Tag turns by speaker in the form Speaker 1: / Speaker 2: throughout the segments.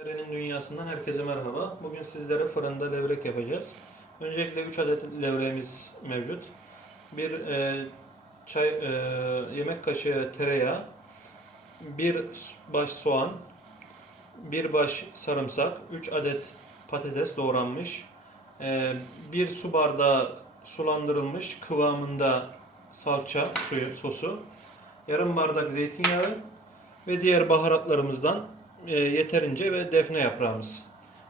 Speaker 1: Levrenin dünyasından herkese merhaba. Bugün sizlere fırında levrek yapacağız. Öncelikle 3 adet levreğimiz mevcut. Bir e, çay e, yemek kaşığı tereyağı, bir baş soğan, bir baş sarımsak, 3 adet patates doğranmış, e, bir su bardağı sulandırılmış kıvamında salça suyu sosu, yarım bardak zeytinyağı ve diğer baharatlarımızdan e, yeterince ve defne yaprağımız.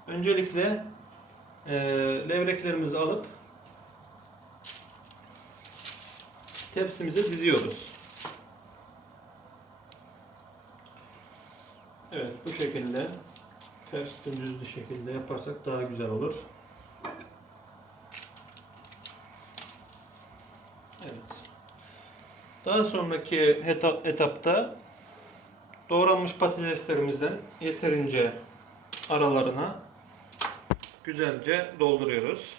Speaker 1: Öncelikle e, levreklerimizi alıp tepsimize diziyoruz. Evet bu şekilde ters düzlü şekilde yaparsak daha güzel olur. Evet. Daha sonraki eta- etapta Doğranmış patateslerimizden yeterince aralarına güzelce dolduruyoruz.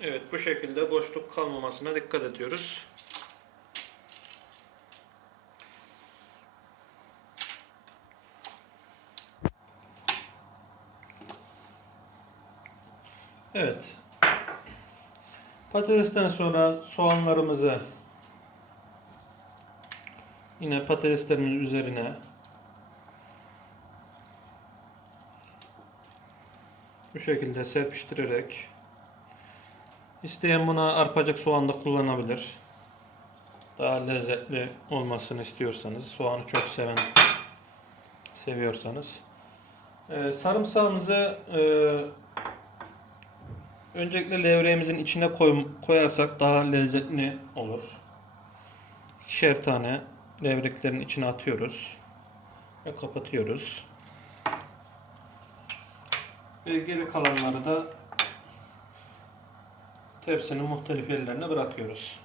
Speaker 1: Evet bu şekilde boşluk kalmamasına dikkat ediyoruz. Evet. Patatesten sonra soğanlarımızı yine patateslerin üzerine bu şekilde serpiştirerek isteyen buna arpacık soğan da kullanabilir. Daha lezzetli olmasını istiyorsanız, soğanı çok seven seviyorsanız. Ee, sarımsağımızı e, Öncelikle levreğimizin içine koy, koyarsak daha lezzetli olur. İkişer tane levreklerin içine atıyoruz. Ve kapatıyoruz. Ve geri kalanları da tepsinin muhtelif yerlerine bırakıyoruz.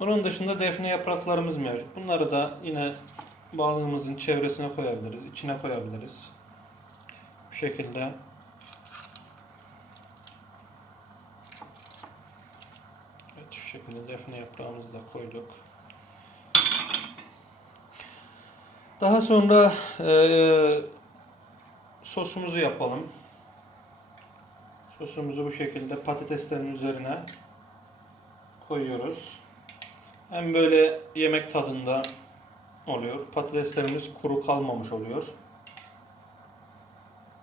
Speaker 1: Bunun dışında defne yapraklarımız mevcut. Bunları da yine balığımızın çevresine koyabiliriz, içine koyabiliriz. Şekilde Evet şu şekilde defne yaprağımızı da koyduk. Daha sonra e, sosumuzu yapalım. Sosumuzu bu şekilde patateslerin üzerine koyuyoruz. Hem böyle yemek tadında oluyor. Patateslerimiz kuru kalmamış oluyor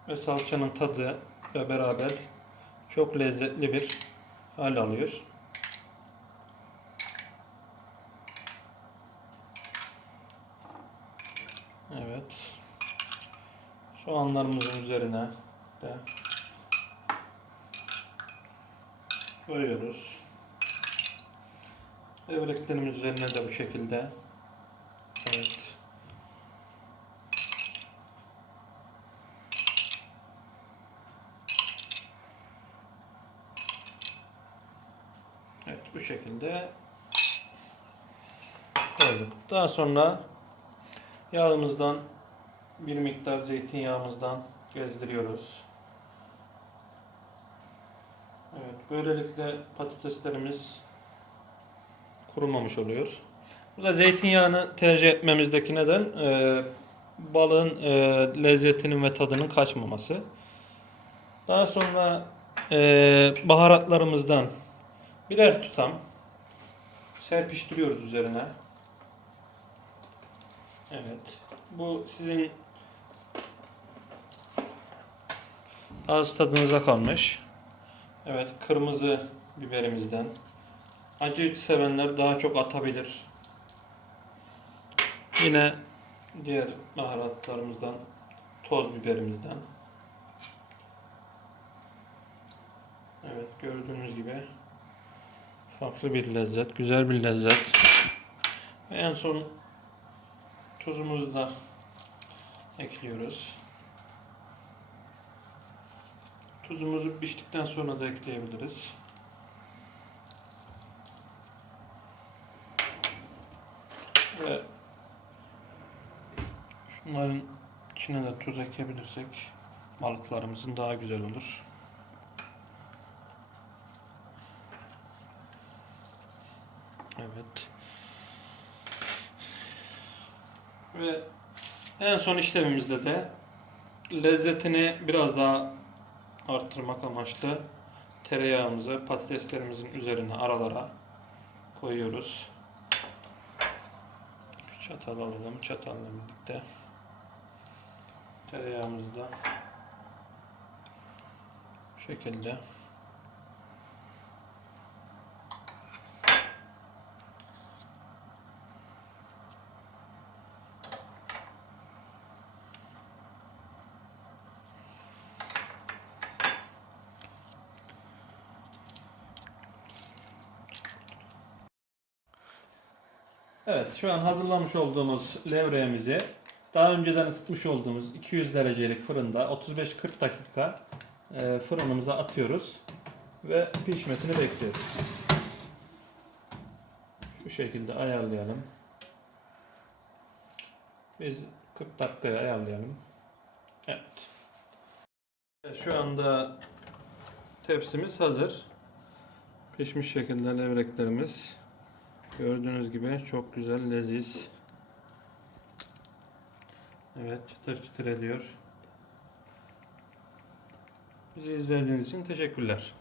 Speaker 1: ve salçanın tadı ve beraber çok lezzetli bir hal alıyor. Evet. Soğanlarımızın üzerine de koyuyoruz. Levreklerimiz üzerine de bu şekilde. Evet. Evet bu şekilde koyduk. Daha sonra yağımızdan bir miktar zeytinyağımızdan gezdiriyoruz. Evet böylelikle patateslerimiz kurumamış oluyor. Burada zeytinyağını tercih etmemizdeki neden e, balığın e, lezzetinin ve tadının kaçmaması. Daha sonra e, baharatlarımızdan birer tutam serpiştiriyoruz üzerine. Evet. Bu sizin ağız tadınıza kalmış. Evet, kırmızı biberimizden. Acı sevenler daha çok atabilir. Yine diğer baharatlarımızdan, toz biberimizden. Evet, gördüğünüz gibi farklı bir lezzet, güzel bir lezzet. Ve en son tuzumuzu da ekliyoruz. Tuzumuzu piştikten sonra da ekleyebiliriz. Ve şunların içine de tuz ekebilirsek balıklarımızın daha güzel olur. Evet. Ve en son işlemimizde de lezzetini biraz daha arttırmak amaçlı tereyağımızı patateslerimizin üzerine aralara koyuyoruz. Çatal alalım. Çatalla birlikte. Tereyağımızı da bu şekilde Evet, şu an hazırlamış olduğumuz levreğimizi daha önceden ısıtmış olduğumuz 200 derecelik fırında 35-40 dakika e, fırınımıza atıyoruz ve pişmesini bekliyoruz. Şu şekilde ayarlayalım. Biz 40 dakikaya ayarlayalım. Evet. Şu anda tepsimiz hazır. Pişmiş şekilde levreklerimiz. Gördüğünüz gibi çok güzel, leziz. Evet, çıtır çıtır ediyor. Bizi izlediğiniz için teşekkürler.